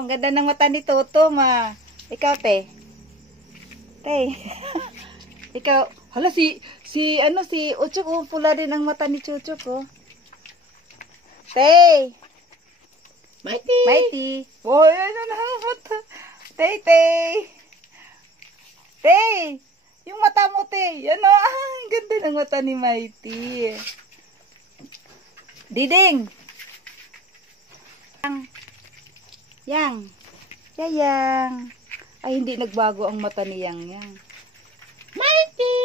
Wow, ang ganda ng mata ni Toto, ma. Ikaw, te. Te. Ikaw, hala si Uchuk, oh, pula din ang mata ni Chuchuk, oh. Te. Mighty. Oh, yan na ang mata. Te. Te. Yung mata mo, te. Yan, oh. Ang ganda ng mata ni Mighty. Diding. Yang. Yayang. Ay, hindi nagbago ang mata ni Yang. Mighty!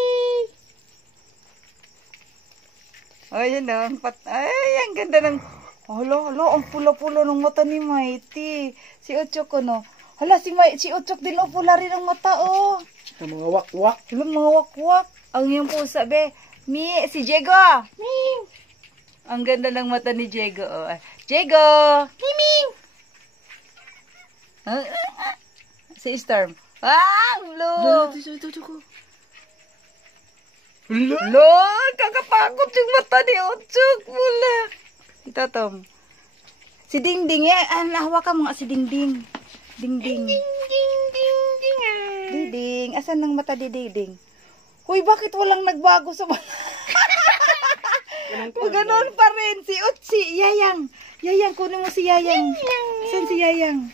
Ay, yan na. Ay, ang ganda ng... Hala, ang pula-pula ng mata ni Mighty. Si Uchuk ko, no? Hala, si Uchuk din, oh, pula rin ang mata, oh. Ang mga wakwak. Hala, mga wakwak. Ang yung pusa, be. Si Jego. Ming. Ang ganda ng mata ni Jego, oh. Jego! Ming! Si Storm. Blue! Lord, kakapakot yung mata ni Uchuk. Mula. Ito, Tom. Si Dingding, hawakan mo nga si Dingding. Dingding. Dingding. Asan ng mata ni Dingding? Huy, bakit walang nagbago sa mata? Ganon pa rin. Si Yayang. Yayang, kunin mo si Yayang. Asan si Yayang?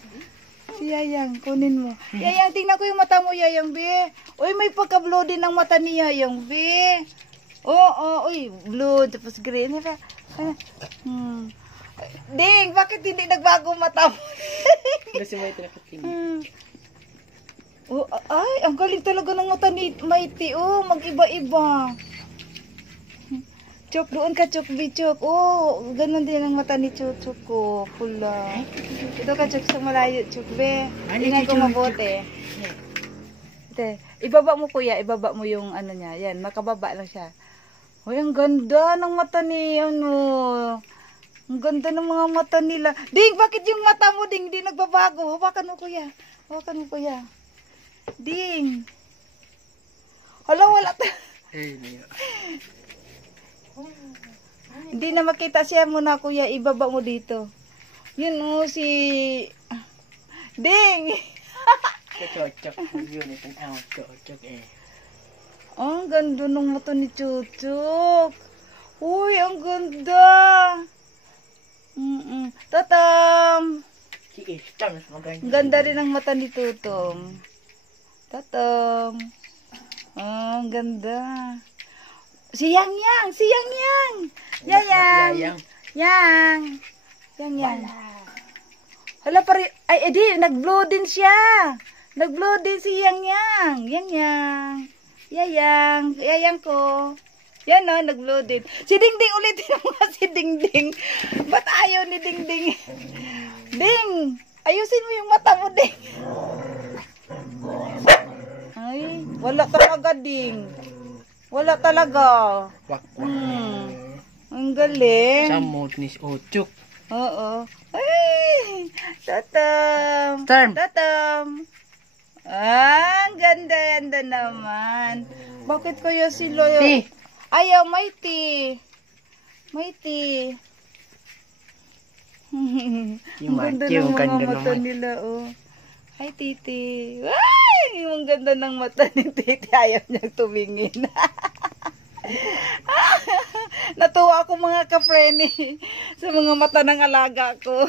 Si Yayang, kunin mo. Yayang, tingnan ko yung mata mo, Yayang, be. Uy, may pagka-blue din ang mata ni Yayang, be. Uy, blue, tapos green. Ding, bakit hindi nagbago mata mo? Kasi may tinakot Ay, ang galing talaga ng mata ni Mighty, oh. Mag-iba-iba. Chok, doon ka, Chok, Bichok. Oh, ganun din ang mata ni Chuchuk ko. Pula. Ito ka, Chok, sa malayo, Chok, be. Tingnan ko mabuti. Ito, ibaba mo, kuya. Ibaba mo yung ano niya. Yan, makababa lang siya. Uy, ang ganda ng mata ni, ang ganda ng mga mata nila. Ding, bakit yung mata mo, Ding, hindi nagbabago? Hawakan mo, kuya. Ding. Hala, wala Hindi na makita siya muna, kuya. Ibaba mo dito. Yun, oh, si... Ding! Chuchuk. Yun, itong Chuchuk, eh. Ang ganda ng mata ni Chuchuk. Uy, ang ganda. Tatam. Si Istam, maganda. Ganda rin ang mata ni Tutong. Tatam. Ang ganda. Si Yang. Yang. Hala pa rin. Ay, edi, nag-blow din siya. Nag-blow din si Yang. Yayang ko. Yan, no, nag-blow din. Si Dingding, ulitin mo nga si Dingding. Ba't ayaw ni Dingding? Ding, ayusin mo yung mata mo, Ding. Ay, wala talaga, Ding. Wala talaga. Ang galing. Samot ni Uchuk. Oo. Ay, tatam. Ang ganda naman. Bakit kaya si Loyo? Ayaw, Mighty. Yung ganda Mighty, ng mga ganda mata naman. nila, oh. Hi, Titi. Ay, yung ganda ng mata ni Titi. Ayaw niyang tumingin. Natuwa ako, mga ka-freni, sa mga mata ng alaga ko.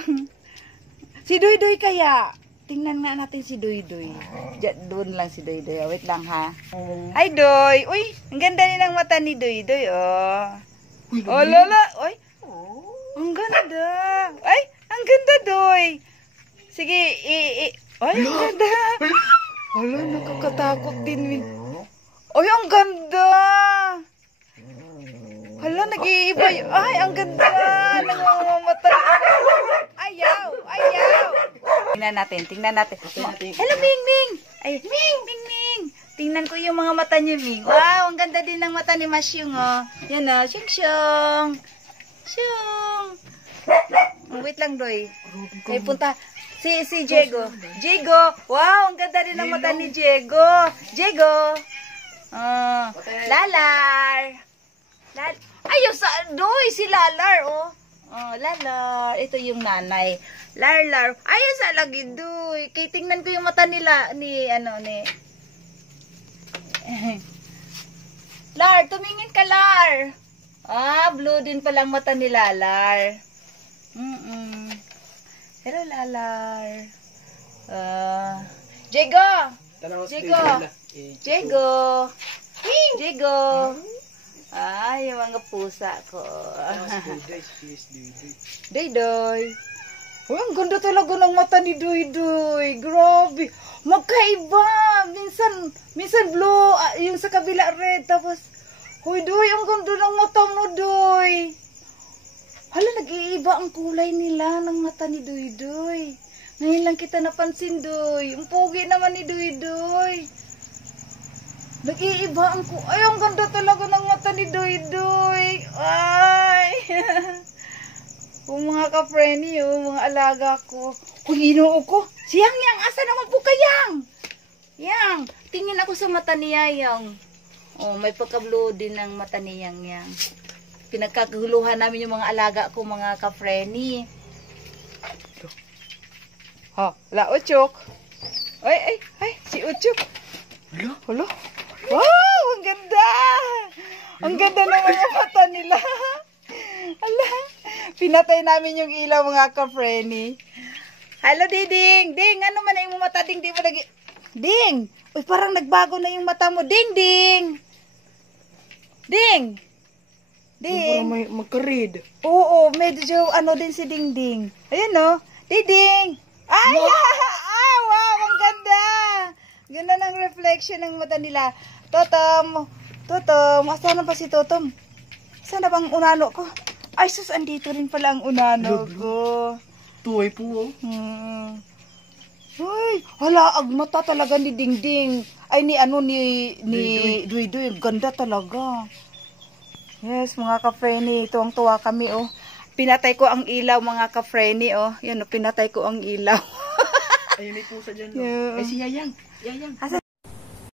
Si Doy kaya. Tingnan nga natin si Doy. Doon lang si Doy. Wait lang, ha. Ay, Doy. Uy, ang ganda rin ng mata ni Doy, oh. Oh, lola. Uy. Ang ganda. Ay, ang ganda, Doy. Sige, ay, ang ganda. Hala, nakakatakot din. Ay, ang ganda. Hala, nag-iiba. Ay, ang ganda. Nangangamata. Ayaw. Tingnan natin. Hello, Ming. Ay, Ming. Tingnan ko yung mga mata niya, Ming. Wow, ang ganda din ng mata ni Masyong, oh. Yan, oh. Syung. Wait lang, Doy. Ay, punta. Si Jego. Wow, ang ganda rin ng mata ni Jego. Lalar. Ayos, Doy, si Lalar, oh. Oh, Lalar. Ito yung nanay. Lar. Ayun sa lagi, Duy. Kaya tingnan ko yung mata nila, ni. Lar, tumingin ka, Lar. Blue din palang mata ni Lalar. Hello, Lalar. Jego! Jego! Ay, yung mga pusa ko. Doy. Uy, ang ganda talaga ng mata ni Doy. Grabe. Magkaiba. Minsan blue, yung sa kabila red. Tapos, huy, Doy, ang ganda ng mata mo, Doy. Hala, nag-iiba ang kulay nila ng mata ni Doy. Ngayon lang kita napansin, Doy. Ang pogi naman ni Doy. Nag-iiba ang kulay. Ay, ang ganda talaga ng mata ni Doy. Ay. Mga ka-friendly, mga alaga ko. Uy, inoo ko. Si Yang, asa naman po ka, Yang? Tingin ako sa mata ni Yang. Oh, may pagka-blue din ng mata ni Yang. Pinagkaguluhan namin yung mga alaga ko, mga ka-friendly. La Uchok. Ay, si Uchok. Hala. Wow, ang ganda. Ang ganda ng mga mata nila. Hala. Pinatay namin yung ilaw, mga ka-friendly. Hello, Ding. Ding, ano man na yung mata, Ding? Di mo lagi. Ding. Uy, parang nagbago na yung mata mo. Ding. Parang may magka-red. Oo, medyo din si Ding. Ayun, no? Ding. Ay, wow, ang ganda. Ganda ng reflection ng mata nila. Totom, asa na pa si Totom? Saan na bang unano ko? Ay, sus, andito rin pala ang unano ko. Tuway po. Ay, hala, ang mata talaga ni Ding. Ay, ni Duy. Ganda talaga. Yes, mga ka-friendly, tuwang-tuwa kami, oh. Pinatay ko ang ilaw, mga ka-friendly, oh. Yan, pinatay ko ang ilaw. Ayun, may pusa dyan, Yeah. Ay, si Yayang.